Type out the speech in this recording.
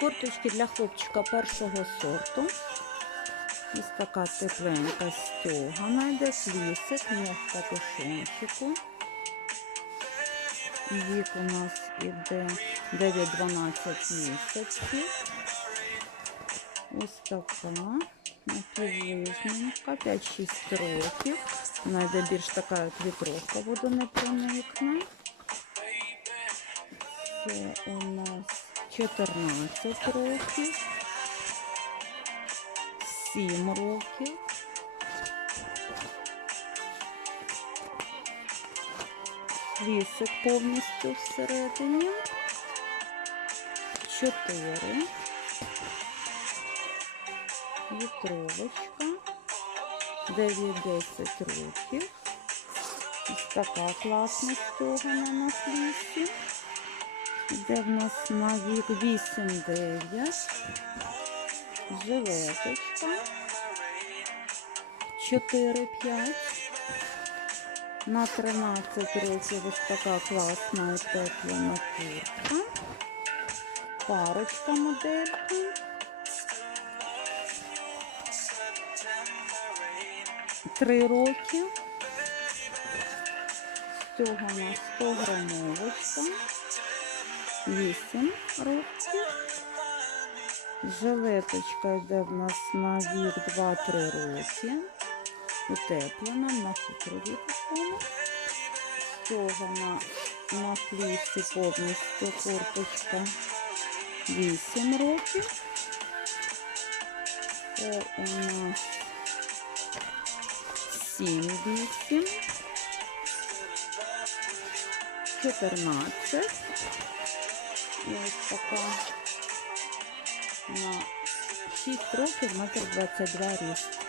Курточки для хлопчика першого сорту. Ось така тепленька стягана, йде плісик, м'як капюшончику. Вік у нас іде 9-12 місяців. Ось така напіввижненька, 5-6 років. Вона йде більш така, вітровка водонепроникна. Це у нас 14 років, 7 років. Лісик повністю всередині. 4. Вітровочка. 9-10 років. Ось така класна стогана на флісі. Де в нас на вік 8-9. Жилеточка. 4-5. На 13 років ось така класна і теплена куртка. Парочка модельки. 3 роки. Стягана 100 грамовочка. 8 років. Жилеточка йде в нас на вік 2-3 роки. Утеплена на хутрові такому. Стягана на флісі повністю курточка 8 років. Це у нас 7-8. 14. І ось така на 6 років, метр 22 ріст.